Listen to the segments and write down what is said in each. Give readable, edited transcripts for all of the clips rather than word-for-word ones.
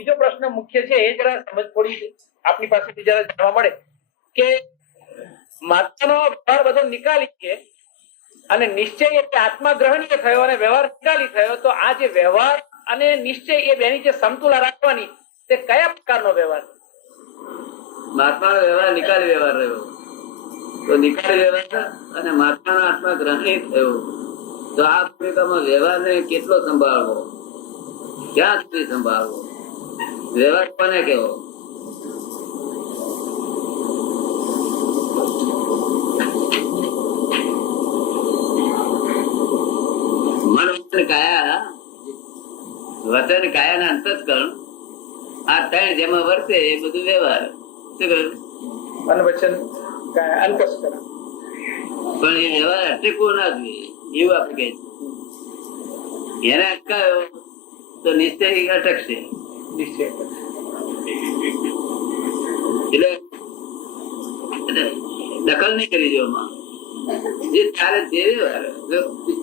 બીજો પ્રશ્ન મુખ્ય છે એ જરા સમજ થોડી આપની પાસેથી જરા જાણવા મળે કે માત્રનો વ્યવહાર બધો નિકાલી છે અને નિશ્ચય એટલે આત્મા ગ્રહણીય થયો અને વ્યવહાર નિકાલી થયો, તો આ જે વ્યવહાર અને નિશ્ચય એ બેની જે સમતુલા રાખવાની તે કયા પ્રકારનો વ્યવહાર? મહાત્માનો વ્યવહાર નિકાલી વ્યવહાર રહ્યો, તો નિકાલી વ્યવહાર અને મહાત્માનો આત્મા ગ્રહણી થયો, તો આ ભૂમિકામાં વ્યવહારને કેટલો સંભાળવો, ક્યાં સુધી સંભાળવો, વ્યવહાર કોને કેવો? મન વચન કાયા, વચન કાયા ના અંતસ્કરણ, આ ત્રણ જેમાં વર્તે એ બધું વ્યવહાર. શું કહ્યું? મન વચન કાયા અંતસ્કરણ. પણ એ વ્યવહાર અટકવો ના જોઈએ એવું આપણે કહે છે. એને અટકાયો તો નિશ્ચય અટકશે. નિશ્ચય એટલે દખલ નહીં કરી દેવામાં, જે ચાલે છે વ્યવહાર.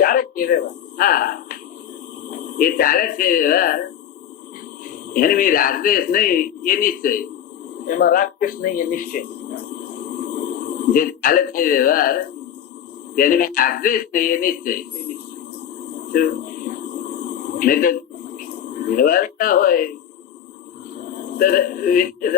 ચારે જ વ્યવહાર. હા, એ ચાલે છે વ્યવહાર, એની મેં રાગદ્વેષ નહીં એ નિશ્ચય. એમાં રાગદ્વેષ નહીં એ નિશ્ચય. જે ચાલે છે વ્યવહાર તેની મેં રાગદ્વેષ નહીં એ નિશ્ચય. નહીં તો વ્યવહાર ના હોય તો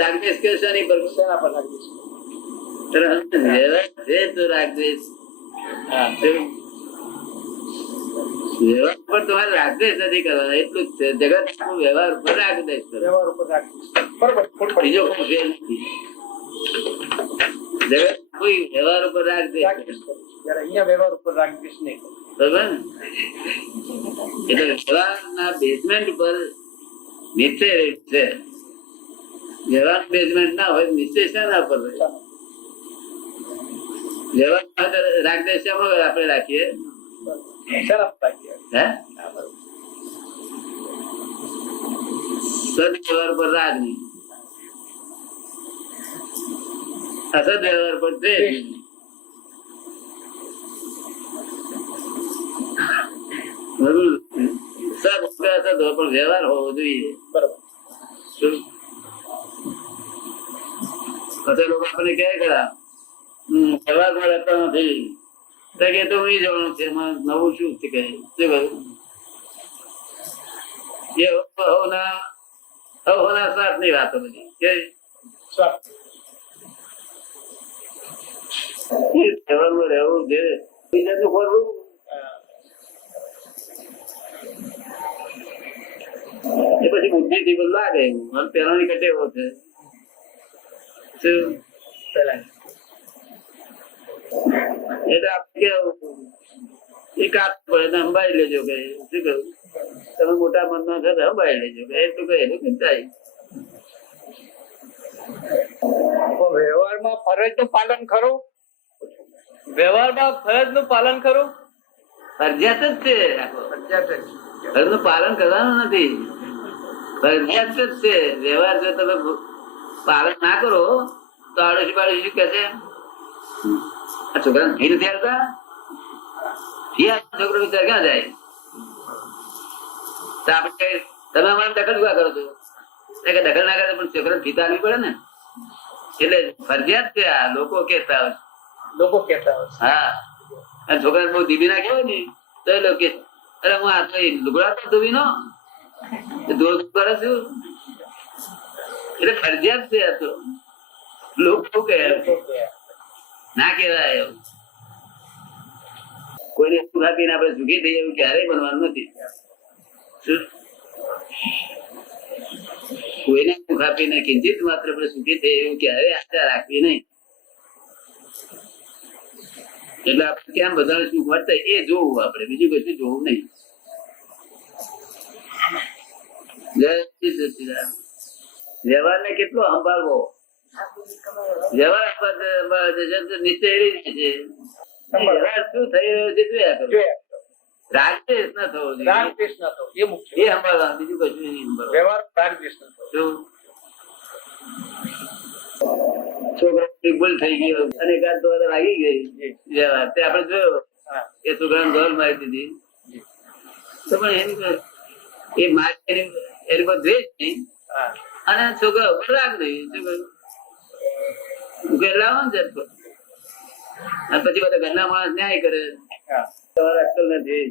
રાગદ્વેષ કે શેની પર? શેના પર રાગદ્વેષ? વ્યવહાર છે તો રાગદ્વેષ. વ્યવહાર પર તમારે રાગદ્વેષ નથી કરવાનો, એટલું જ છે. જગત આખું વ્યવહાર ઉપર રાગદ્વેષ કરે. વ્યવહાર ઉપર રાગદ્વેષ. બરોબર. બીજો કોઈ ફેર નથી. જગત કોઈ વ્યવહાર ઉપર રાગદ્વેષ કરે. જ્યારે અહીંયા વ્યવહાર ઉપર રાગદ્વેષ નહીં. બરોબર ને? એટલે વ્યવહારના બેઝમેન્ટ ઉપર નિશ્ચય છે. વ્યવહાર બેઝમેન્ટ ના હોય નિશ્ચય શાના પર રહે? વ્યવહાર રાગદ્વેષ શામાં આપણે રાખીએ? સદવ્યવહાર પર રાગ નહીં, અસદ વ્યવહાર પર દ્વેષ. પણ વ્યવહાર હોવો જોઈએ. બરોબર. પછી લોકો આપણને કહે ખરા વ્યવહારમાં રહેતા નથી, તો હું જવાનું છે એમાં નવું શું કહે? શું કહ્યું? એ હોના સ્વાર્થ ની વાતો બધી કે વ્યવહારમાં રહેવું છે, બીજાનું ખોરવું. એ પછી બુદ્ધિ થી બધું લાગે એવું પેલાની કટે એવો છે. શું એટલે આપણે એકાદ પડે સંભાળી લેજો કે શું કહ્યું? તમે મોટા મન નો છો સંભાળી લેજો કે એટલું કહેલું કે થાય. વ્યવહારમાં ફરજ નું પાલન ખરું? વ્યવહારમાં ફરજ નું પાલન ખરું? ફરજિયાત જ છે. ફરજ નું પાલન કરવાનું નથી, ફરજિયાત જ છે. વ્યવહાર જો તમે પાલન ના કરો તો આડોશી બાડોશી શું કે છે? આ છોકરા ફી નથી આવતા, છોકરો વિચાર ક્યાં જાય? તો આપણે તમે અમારે દખલ શું કરો છો? દખલ ના કરે પણ છોકરા ફી તો આવવી પડે ને. એટલે ફરજિયાત છે. આ લોકો કેતા હોય, લોકો કેતા હોય. હા, છોકરા બહુ ધીબી ના કહેવાય ને તો એ લોકો અરે હું આ તો લુગડા તો ધોબી નો દોડ કરે છું. એટલે ફરજિયાત છે. આ તો લોકો કહે ના કેવાય એવું. કોઈને સુખ આપીને આપણે સુખી થઈએ એવું ક્યારેય બનવાનું નથી. કોઈને સુખ આપીને કિંચિત માત્ર આપણે સુખી થઈએ એવું ક્યારેય આશા રાખવી નહીં. એટલે આપણે કેમ બધાને સુખ વર્તે એ જોવું, આપણે બીજું કશું જોવું નહીં. જય સચિદાનંદ. વ્યવહાર ને કેટલો સંભાળવો? વ્યવહાર નિશ્ચય છે. વ્યવહાર શું થઈ રહ્યો છે જોયા કરો. રાગદ્વેષ ન થવો જોઈએ, રાગદ્વેષ ન થવો એ મુખ્ય. એ સંભાળવાનું, બીજું કશું નહીં સંભાળવાનું. વ્યવહાર રાગદ્વેષ ન થવો. છોકરા ભૂલ થઈ ગયો અને એકાદ દ્વારા લાગી ગઈ વ્યવહાર, તે આપણે જોયો એ છોકરાને ગોળ મારી દીધી, તો પણ એની એ મારી એની પર દ્વેષ નહીં, હા. અને છોકરા ઉપર રાગ નહીં. શું કહ્યું? ઉકેલ લાવો ને જતો. અને પછી બધા ઘરના માણસ ન્યાય કરે. હા. તમારે અક્કલ નથી.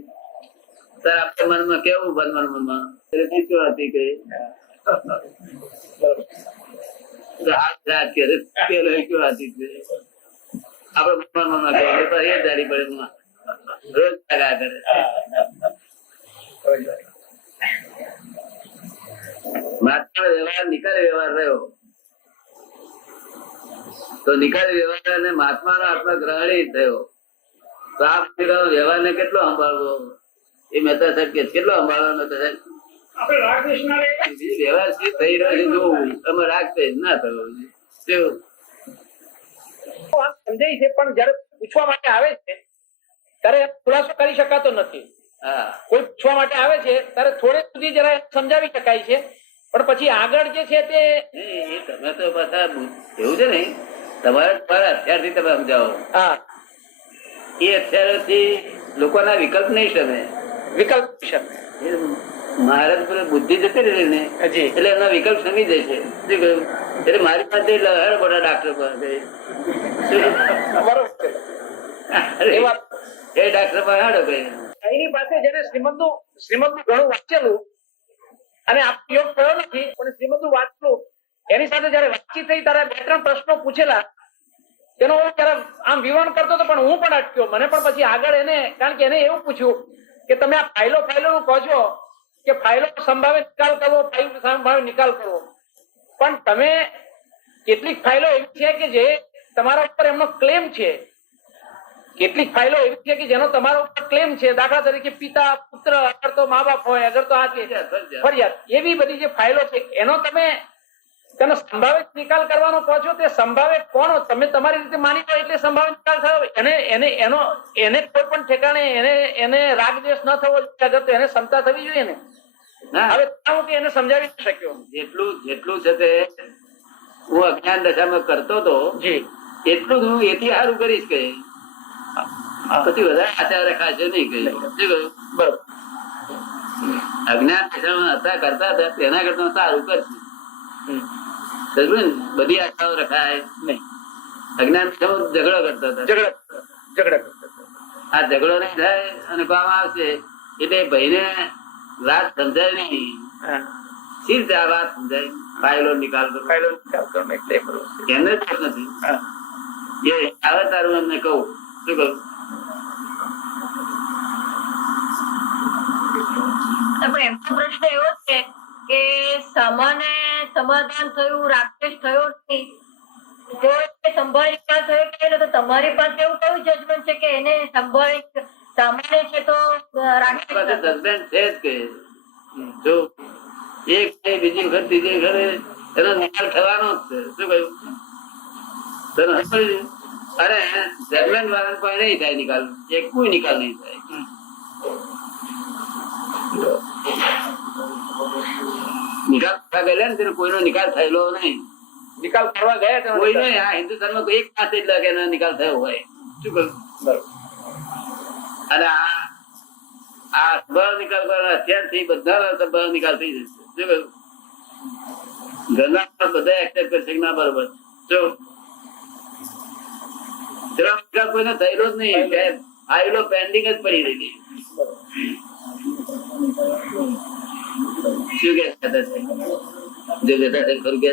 તાર આપણા મનમાં કેવું મનમાં એટલે શું હતી કે હાથ રાત કરે પેલો કેવું હતી છે. આપડે મનમાં કેવું તો એ જારી પડે રોજ કરે. મહાત્મા વ્યવહાર નિકાલી વ્યવહાર રહ્યો તો નિકાલી વ્યવહાર અને મહાત્મા નો આત્મા ગ્રહણી થયો તો આ વ્યવહાર ને કેટલો સંભાળવો એ મહેતા સાહેબ કે કેટલો સંભાળવાનો વ્યવહાર શું થઈ રહ્યો છે જોવું તમે રાખતે ના થયો સમજાય છે પણ જયારે પૂછવા માટે આવે છે ત્યારે ખુલાસો કરી શકાતો નથી. હા કોઈ પૂછવા માટે આવે છે ત્યારે થોડે સુધી જરા સમજાવી શકાય છે પણ પછી આગળ જે છે તે તમે તો પાછા એવું છે ને તમારે અત્યારથી તમે સમજાવો. હા એ અત્યારથી લોકોના વિકલ્પ નહીં શમે. વિકલ્પ મહારાજ બુદ્ધિ જતી રહી ને એટલે એમના વિકલ્પ સમી જશે. શું કહ્યું? એટલે મારી પાસે હર મોટા ડાક્ટર પાસે એ ડાક્ટર પાસે હાડો કઈ એની પાસે જેને શ્રીમદ નું ઘણું વાંચેલું અને યોગ થયો નથી પણ શ્રીમદ નું વાંચલું એની સાથે જયારે વાતચીત થઈ ત્યારે 2-3 પ્રશ્નો પૂછેલા તેનો જયારે આમ વિવરણ કરતો હતો પણ હું પણ અટક્યો. મને પણ પછી આગળ એને કારણ કે એને એવું પૂછ્યું કે તમે આ ફાઇલો નું કહો છો કે ફાઇલો સંભાવે નિકાલ કરવો ફાઇલ સંભાવે નિકાલ કરવો પણ તમે કેટલીક ફાઇલો એવી છે કે જે તમારા ઉપર એમનો ક્લેમ છે. કેટલીક ફાઇલો એવી છે કે જેનો તમારા ઉપર ક્લેમ છે. દાખલા તરીકે પિતા પુત્ર અગર તો મા બાપ હોય અગર તો આ ફરિયાદ એવી બધી જે ફાઇલો છે એનો તમે તેનો સંભાવિત નિકાલ કરવાનો કહો છો તે સંભાવે કોનો તમે તમારી રીતે માની લો એટલે સંભાવિત નિકાલ થયો એને કોઈ પણ ઠેકાણે એને રાગ દ્વેષ ન થવો અગર તો એને ક્ષમતા થવી જોઈએ ને. હવે હું એને સમજાવી શક્યો જેટલું છે તે હું અજ્ઞાન દશામાં કરતો હતો એટલું હું એથી સારું કરીશ કે પછી વધારે આચાર રખાશે નહીં કહ્યું. શું કહ્યું? બરોબર. અજ્ઞાન દશામાં હતા કરતા હતા તેના કરતા સારું કરશે. બધી આશાઓ રખાય નહીં. અજ્ઞાન ઝઘડો કરતા હતા. આ ઝઘડો નહીં થાય અને કામ આવશે એટલે ભાઈને વાત સમજાય નહીં. શી રીતે આ વાત સમજાય? ફાઇલો નિકાલ કરો એમને જ નથી એ આવે તારું એમને કહું. શું કહું? એમનો પ્રશ્ન એવો છે કે સામાન્ય સમાધાન થયું રાક્ષસ થયો નહીં તો સંભાળી થયો કે તો તમારી પાસે એવું કયું જજમેન્ટ છે કે એને સંભાળી સામાન્ય છે તો જજમેન્ટ છે જ કે જો એક બીજી વખત ત્રીજી વખત એનો નિકાલ થવાનો જ છે. શું કહ્યું? અરે જજમેન્ટ વાળા કોઈ નહીં થાય નિકાલ. એક કોઈ નિકાલ નહીં થાય. નિકાલ કરવા ગયેલા ને કોઈનો નિકાલ થયેલો નહીં. નિકાલ કરવા ગયા કોઈ નહીં. હા હિન્દુસ્તાનમાં એક પાસે જ લાગે એનો નિકાલ થયો હોય. શું કહ્યું? અને આ સ્વભાવ નિકાલ કરવાના અત્યારથી બધા સ્વભાવ નિકાલ થઈ જશે. શું કહ્યું? ઘરના બધા એક્સેપ્ટ કરશે કે ના બરોબર. શું નિકાલ કોઈને થયેલો જ નહીં. આવેલો પેન્ડિંગ જ પડી રહી. શું કે જો બેટા ખરું કે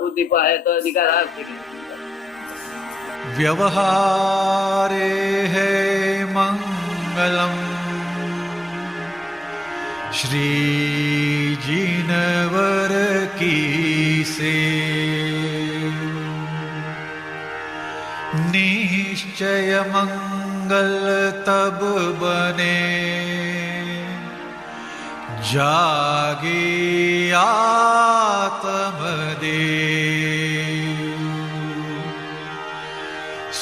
બુદ્ધિ પાસે તો અધિકાર આવશે. व्यवहारे है मंगलम श्री जीनवर की से निश्चय मंगल तब बने जागे आत्मदेव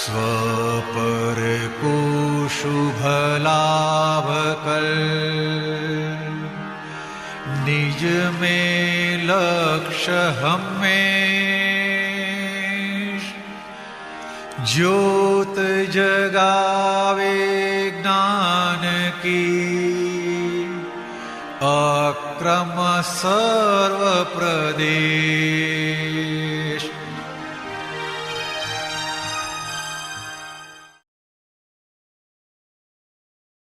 स्वपर को शुभ लाभ कर निज में लक्ष्य हमें ज्योत जगावे ज्ञान की अक्रम सर्व प्रदेश।